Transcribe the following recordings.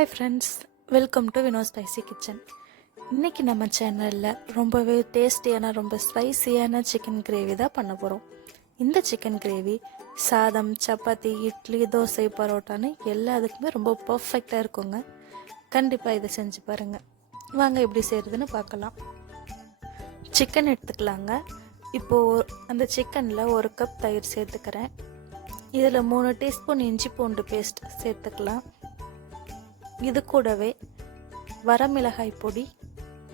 Hi friends, welcome to Vino spicy kitchen. இன்றைக்கி நம்ம சேனலில் ரொம்பவே டேஸ்டியான ரொம்ப ஸ்பைசியான சிக்கன் கிரேவி தான் பண்ண போகிறோம். இந்த சிக்கன் கிரேவி சாதம், சப்பாத்தி, இட்லி, தோசை, பரோட்டான்னு எல்லாத்துக்குமே ரொம்ப பர்ஃபெக்டாக இருக்குங்க. கண்டிப்பாக இதை செஞ்சு பாருங்கள். வாங்க எப்படி செய்கிறதுன்னு பார்க்கலாம். சிக்கன் எடுத்துக்கலாங்க. இப்போது அந்த சிக்கனில் 1 கப் தயிர் சேர்த்துக்கிறேன். இதில் 3 டீஸ்பூன் இஞ்சி பூண்டு பேஸ்ட் சேர்த்துக்கலாம். இது கூடவே வரமிளகாய் பொடி,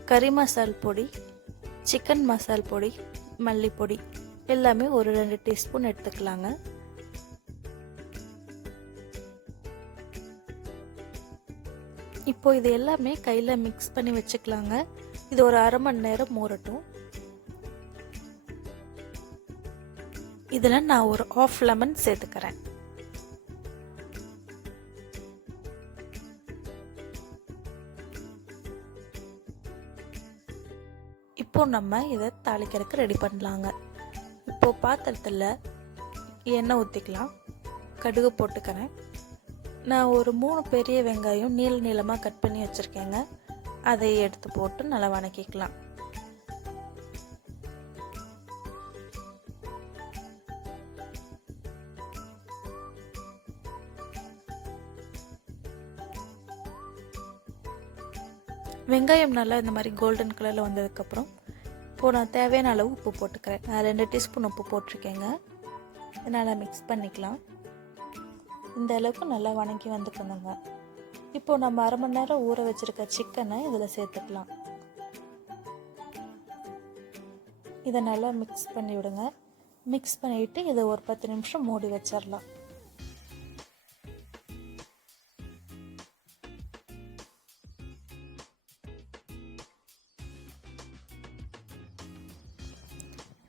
கறி மசால் பொடி, சிக்கன் மசால் பொடி, மல்லிப்பொடி எல்லாமே ஒரு 2 டீஸ்பூன் எடுத்துக்கலாங்க. இப்போ இது எல்லாமே கையில் மிக்ஸ் பண்ணி வச்சுக்கலாங்க. இது ஒரு அரை மணி நேரம் ஊறட்டும். இதில் நான் ஒரு 1/2 லெமன் சேர்த்துக்கிறேன். இப்போ நம்ம இதை தாளிக்கிறதுக்கு ரெடி பண்ணலாங்க. இப்போது பாத்திரத்தில் எண்ணெய் ஊற்றிக்கலாம். கடுகு போட்டுக்கிறேன். நான் ஒரு 3 பெரிய வெங்காயம் நீளமாக கட் பண்ணி வச்சுருக்கேங்க. அதை எடுத்து போட்டு நல்லா வதக்கிக்கலாம். வெங்காயம் நல்லா இந்த மாதிரி கோல்டன் கலரில் வந்ததுக்கப்புறம் இப்போது நான் தேவையான அளவு உப்பு போட்டுக்கிறேன். நான் 2 டீஸ்பூன் உப்பு போட்டிருக்கேங்க. நல்லா மிக்ஸ் பண்ணிக்கலாம். இந்த அளவுக்கு நல்லா வதக்கி வந்துக்கணுங்க. இப்போது நம்ம அரை மணி நேரம் ஊற வச்சுருக்க சிக்கனை இதில் சேர்த்துக்கலாம். இதை நல்லா மிக்ஸ் பண்ணி விடுங்க. மிக்ஸ் பண்ணிவிட்டு இதை ஒரு 10 நிமிஷம் மூடி வச்சிடலாம்.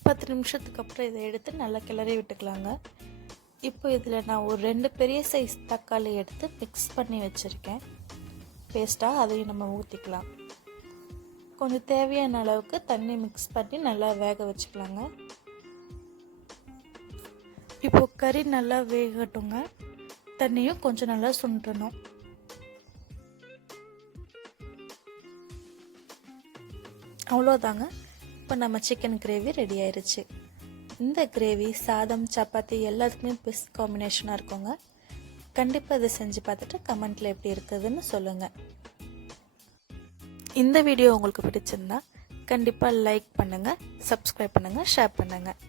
பத்து நிமிஷத்துக்கு அப்புறம் இதை எடுத்து நல்லா கிளறி விட்டுக்கலாங்க. இப்போ இதில் நான் ஒரு 2 பெரிய சைஸ் தக்காளி எடுத்து மிக்ஸ் பண்ணி வச்சுருக்கேன் பேஸ்ட்டாக. அதையும் நம்ம ஊற்றிக்கலாம். கொஞ்சம் தேவையான அளவுக்கு தண்ணி மிக்ஸ் பண்ணி நல்லா வேக வச்சுக்கலாங்க. இப்போது கறி நல்லா வேகட்டுங்க. தண்ணியும் கொஞ்சம் நல்லா சுண்டணும். அவ்வளோதாங்க. இப்போ நம்ம சிக்கன் கிரேவி ரெடி ஆயிடுச்சு. இந்த கிரேவி சாதம், சப்பாத்தி எல்லாத்துக்குமே பெஸ்ட் காம்பினேஷனாக இருக்குங்க. கண்டிப்பாக இதை செஞ்சு பார்த்துட்டு கமெண்ட்டில் எப்படி இருக்குதுன்னு சொல்லுங்கள். இந்த வீடியோ உங்களுக்கு பிடிச்சிருந்தா கண்டிப்பாக லைக் பண்ணுங்கள், சப்ஸ்கிரைப் பண்ணுங்கள், ஷேர் பண்ணுங்கள்.